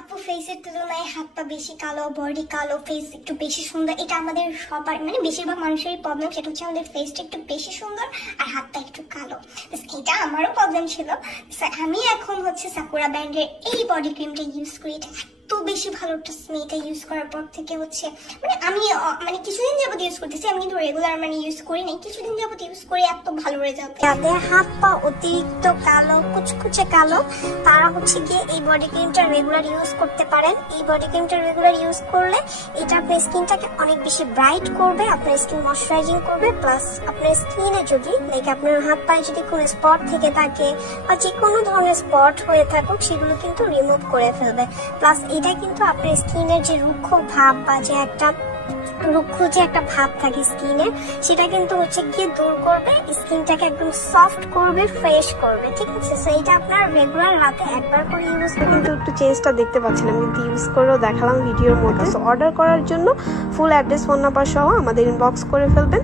আপু ফেসের তুলনায় হাত পা বেশি কালো, বডি কালো, ফেস একটু বেশি সুন্দর। এটা আমাদের সবার মানে বেশিরভাগ মানুষেরই প্রবলেম, সেটা হচ্ছে আমাদের ফেসটা একটু বেশি সুন্দর আর হাতটা একটু কালো। এটা আমারও প্রবলেম ছিল। আমি এখন হচ্ছে সাকুরা ব্র্যান্ডের এই বডি ক্রিমটা ইউজ করি। এটা এত বেশি ভালো একটা স্মেল। এটা ইউজ করার পর থেকে হচ্ছে মানে আমি কিছুদিন যাবত ইউজ করতেছি, আমি কিন্তু রেগুলার ইউজ করি নাই, কিছুদিন যাবত ইউজ করে এত ভালো রেজাল্ট। যাদের হাত পা অতিরিক্ত কালো, কুচকুচে কালো, তারা হচ্ছে গিয়ে এই বডি ক্রিমটা রেগুলার ইউজ করতে পারেন। এই বডি ক্রিমটা রেগুলার ইউজ করলে এটা আপনার স্কিনটাকে অনেক বেশি ব্রাইট করবে, আপনার স্কিন ময়শ্চারাইজিং করবে, প্লাস আপনার স্কিনে যদি আপনার হাত পায়ে যদি কোনো স্পট থেকে থাকে বা যে কোনো ধরনের স্পট হয়ে থাকুক সেগুলো কিন্তু রিমুভ করে ফেলবে। প্লাস এটা কিন্তু আপনার স্কিনের যে রুক্ষ ভাব বা যে একটা ভাব থাকে স্কিনে, সেটা কিন্তু হচ্ছে গিয়ে দূর করবে, স্কিনটাকে একদম সফট করবে, ফ্রেশ করবে। ঠিক আছে, সো এটা আপনার রেগুলার রাতে একবার করে ইউজ করবেন। কিন্তু একটু চেঞ্জটা দেখতে পাচ্ছিলাম, কিন্তু ইউজ করেও দেখালাম ভিডিওর মধ্যে। সো অর্ডার করার জন্য ফুল অ্যাড্রেস, ফোন নাম্বার সহ আমাদের ইনবক্স করে ফেলবেন।